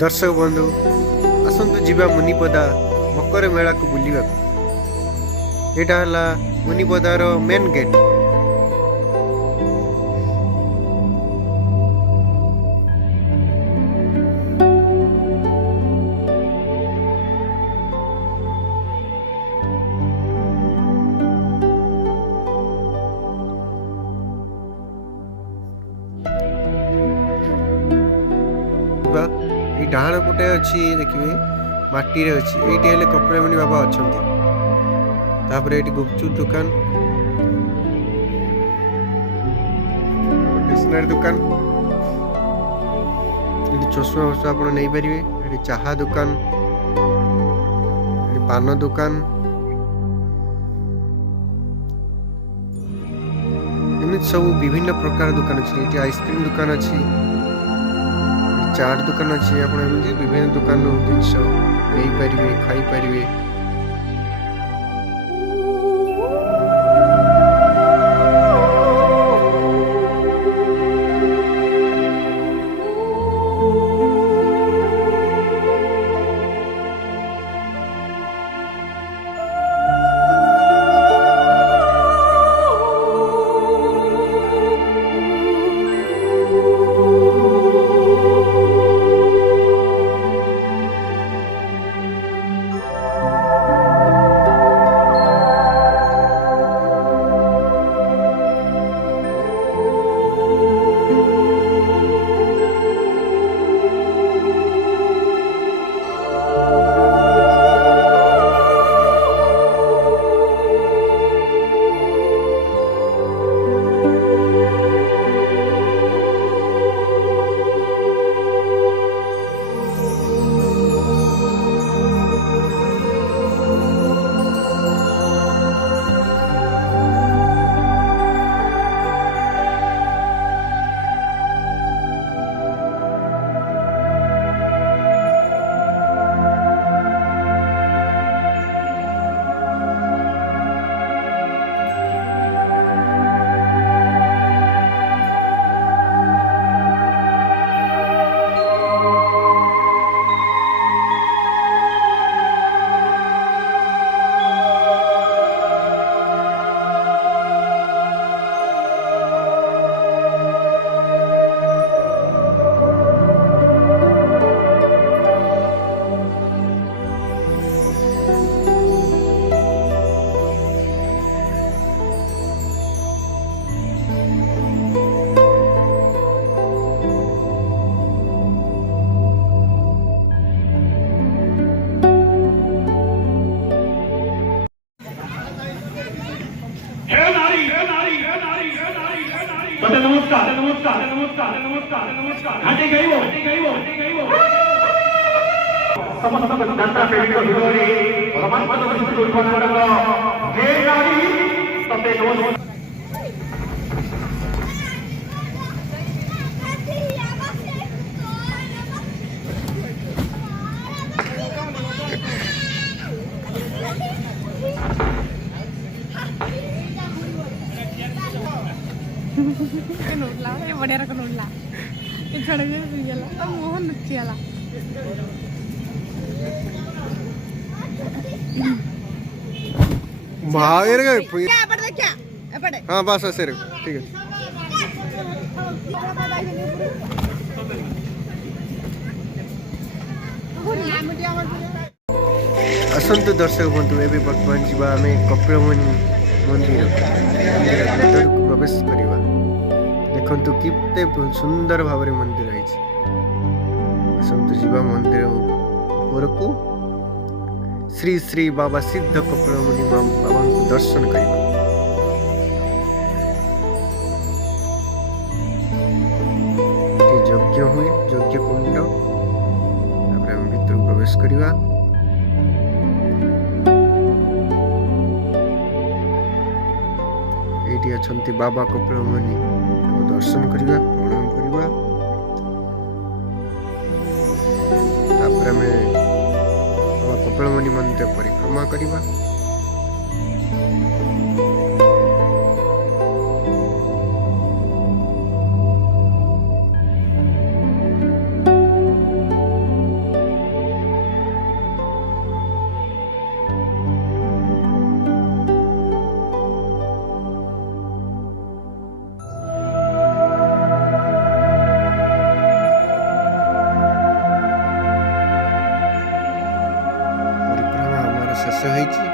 दर्शक बंधु आसतु जीवा मुनिपदा मकर मेला को बुलिबा। एटा हला मुनिपदार मेन गेट। डाण पटे अच्छी देखिए माटी रे अच्छी ये हेले कपिलमुनि बाबा अच्छा। तापर ये गुपचुप दुकान, स्टेशनरी दुकान, ये चश्मा वस्मा आप नहीं पारे। ये चाहा दुकान, ये पान दुकान, एमती सब विभिन्न प्रकार दुकान अच्छी। ये आइसक्रीम दुकान अच्छी, चाट दुकान अच्छी। आप विभिन्न दुकान जिनस नहीं पारे खाई पारे। नमस्कार नमस्कार नमस्कार नमस्कार नमस्कार हाथे गाइबो समस्त जनता प्रेमी भिडरे परमात्मा दर्शन करबो हे नारी तते नमस्कार। बढ़िया रखा मोहन नुचियाला हाँ बस सर ठीक है। असंतु दर्शक बंधु ए बर्तमान जी आम कपिलमुनि मंदिर भीतर को प्रवेश करवा। देखु कितने सुंदर भाव मंदिर है। असंतु जीवा मंदिर ऊपर को श्री श्री बाबा सिद्ध कपिलमुनि बाबा को दर्शन करवा। यज्ञ हुए यज्ञ कुंड भीतर प्रवेश करवा। ये अच्छा बाबा कपिलमुनि दर्शन करवा प्रणाम करवा। बाबा कपिलमुनि मंदिर परिक्रमा करवा। ଶେଷ ହୋଇଛି।